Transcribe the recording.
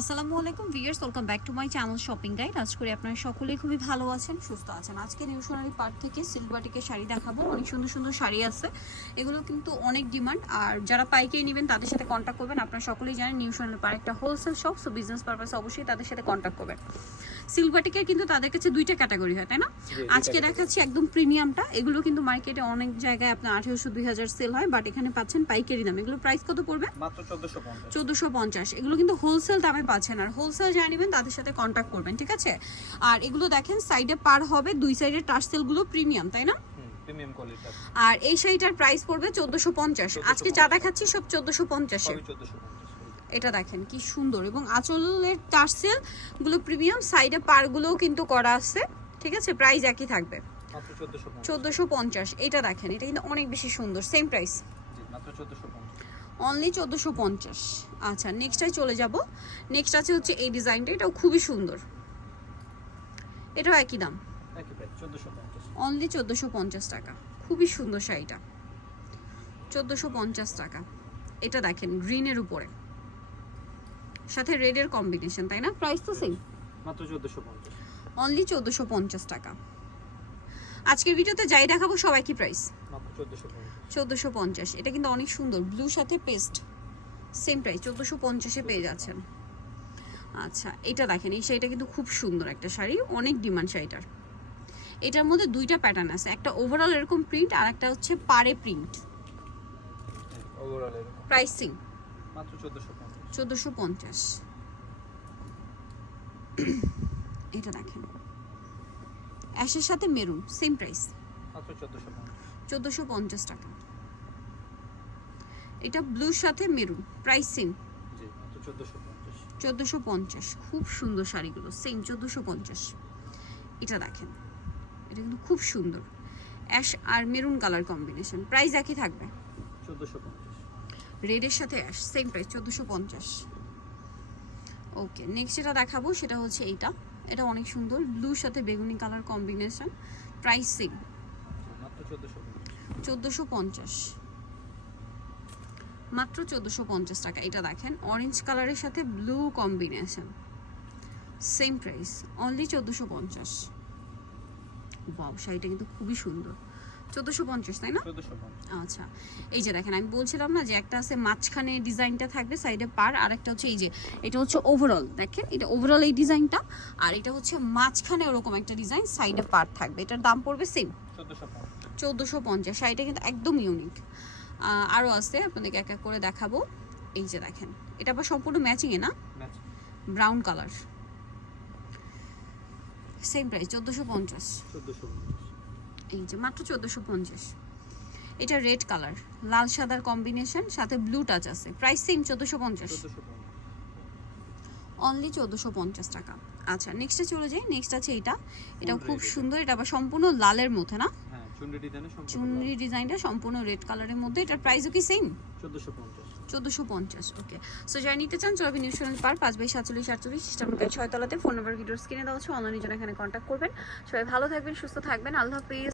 আসসালামু আলাইকুম viewers welcome back to my channel shopping guide আজ করে আপনারা সকলেই খুবই ভালো আছেন সুস্থ আছেন। আজকে নিউ সোনালি পার্ক থেকে সিলভাটিকে শাড়ি দেখাবো। অনেক সুন্দর সুন্দর শাড়ি আছে। এগুলো কিন্তু অনেক ডিমান্ড আর যারা পাইকারি নেবেন তাদের সাথে কন্ট্যাক্ট করবেন। আপনারা সকলেই জানেন নিউ সোনালি পার্ক একটা হোলসেল শপ সো বিজনেস পারপাসে অবশ্যই তাদের সাথে কন্ট্যাক্ট করবেন। সিলভাটিকের কিন্তু তাদের কাছে দুইটা ক্যাটাগরি হয় তাই না? আজকে দেখাচ্ছি একদম প্রিমিয়ামটা এগুলো কিন্তু মার্কেটে অনেক জায়গায় আপনার আঠেরোশো দুই হাজার সেল হয় বাট এখানে পাচ্ছেন পাইকারি দাম। এগুলো প্রাইস কত পড়বে? মাত্র চোদ্দশো পঞ্চাশ। চোদ্দোশো পঞ্চাশ। এগুলো কিন্তু হোলসেল দামে পাচ্ছেন আর হোলসেল যারা নেবেন তাদের সাথে কন্ট্যাক্ট করবেন ঠিক আছে? আর এগুলো দেখেন সাইডে পার হবে দুই সাইডের টার্সেলগুলো প্রিমিয়াম তাই না? প্রিমিয়াম কোয়ালিটি আর এই শাড়িটার প্রাইস পড়বে চোদ্দোশো পঞ্চাশ। আজকে যা দেখাচ্ছি সব চোদ্দোশো পঞ্চাশে। এটা দেখেন কি সুন্দর। এবং আঁচলের টার্সেলগুলো প্রিমিয়াম সাইডে পারগুলোও কিন্তু করা আছে ঠিক আছে? প্রাইস একই থাকবে। মাত্র চোদ্দশো পঞ্চাশ। চোদ্দোশো পঞ্চাশ এটা দেখেন এটা কিন্তু অনেক বেশি সুন্দর সেম প্রাইস মাত্র অনলি চোদ্দোশো পঞ্চাশ। আচ্ছা নেক্সটটাই চলে যাব। নেক্সট আছে হচ্ছে এই ডিজাইনটা এটাও খুবই সুন্দর। এটাও একই দাম। অনলি চোদ্দোশো পঞ্চাশ। টাকা। খুবই সুন্দর শাড়িটা। চোদ্দোশো পঞ্চাশ টাকা। এটা দেখেন গ্রিনের উপরে। সাথে রেডের কম্বিনেশন তাই না? প্রাইস তো সেম মাত্র চোদ্দশো পঞ্চাশ। অনলি চোদ্দোশো পঞ্চাশ টাকা। আজকের ভিডিওতে যাই দেখাবো সবাই কি প্রাইস চোদ্দশো পঞ্চাশ। এটা কিন্তু অনেক সুন্দর। ব্লু সাথে পেস্ট সেম প্রাইস চোদ্দোশো পঞ্চাশে পেয়ে যাচ্ছেন। আচ্ছা এটা দেখেন এই শাড়িটা কিন্তু খুব সুন্দর একটা শাড়ি অনেক ডিমান্ড শাড়িটার। এটার মধ্যে দুইটা প্যাটার্ন আছে একটা ওভারঅল এরকম প্রিন্ট আর একটা হচ্ছে পারে প্রিন্ট প্রাইসিং চোদ্দশো পঞ্চাশ। এটা দেখেন। অ্যাশের সাথে মেরুন সেম প্রাইস চোদ্দশো পঞ্চাশ টাকা। এটা ব্লুর সাথে মেরুন প্রাইস। সেম চোদ্দশো পঞ্চাশ। খুব সুন্দর শাড়িগুলো সেম চোদ্দোশো পঞ্চাশ। এটা দেখেন এটা কিন্তু খুব সুন্দর। অ্যাশ আর মেরুন কালার কম্বিনেশন প্রাইস একই থাকবে। রেডের সাথে অ্যাশ সেম প্রাইস চোদ্দোশো পঞ্চাশ। ওকে নেক্সট যেটা দেখাবো সেটা হচ্ছে এইটা। এটা অনেক সুন্দর ব্লুর সাথে বেগুনি কালার কম্বিনেশন প্রাইস সেম চোদ্দশো পঞ্চাশ। মাত্র চোদ্দোশো পঞ্চাশ টাকা। এটা দেখেন অরেঞ্জ কালারের সাথে blue combination same price only চোদ্দোশো পঞ্চাশ। বাউ শাড়িটা কিন্তু খুবই সুন্দর। চোদ্দোশো পঞ্চাশ তাই না? আচ্ছা এই যে দেখেন আমি বলছিলাম না যে একটা আছে মাঝখানে ডিজাইনটা থাকবে সাইডে পার আর একটা হচ্ছে এই যে এটা হচ্ছে ওভারঅল দেখেন এটা ওভারঅল এই ডিজাইনটা আর এটা হচ্ছে মাঝখানে ওরকম একটা ডিজাইন সাইডে পার থাকবে। এটার দাম পড়বে সেম চোদ্দশো চোদ্দোশো পঞ্চাশ শাড়িটা কিন্তু একদম ইউনিক আরও আছে আপনাদেরকে এক এক করে দেখাবো। এই যে দেখেন এটা আবার সম্পূর্ণ ম্যাচিংয়ে না? ব্রাউন কালার সেম প্রাইস চোদ্দোশো পঞ্চাশ। এই যে মাত্র চোদ্দোশো পঞ্চাশ। এটা রেড কালার লাল সাদার কম্বিনেশন সাথে ব্লু টাচ আছে। প্রাইস সেম চোদ্দোশো পঞ্চাশ। চোদ্দশো পঞ্চাশ। অনলি চোদ্দোশো পঞ্চাশ টাকা। আচ্ছা নেক্সটে চলে যাই। নেক্সট আছে এটা। এটা খুব সুন্দর এটা আবার সম্পূর্ণ লালের মধ্যে না? চুনরি ডিজাইনটা সম্পূর্ণ রেড কালারের মধ্যে। এটার প্রাইসও কি সেম চোদ্দোশো পঞ্চাশ। ওকে সো যারা নিতে চান চলবে পাঁচ বাই সাতচল্লিশ আটচল্লিশ ছয়তলাতে ফোন নাম্বার ভিডিও স্ক্রিনে দেওয়া হচ্ছে অনলাইনে জন্য এখানে কন্ট্যাক্ট করবেন। সবাই ভালো থাকবেন সুস্থ থাকবেন। আল্লাহ হাফিজ।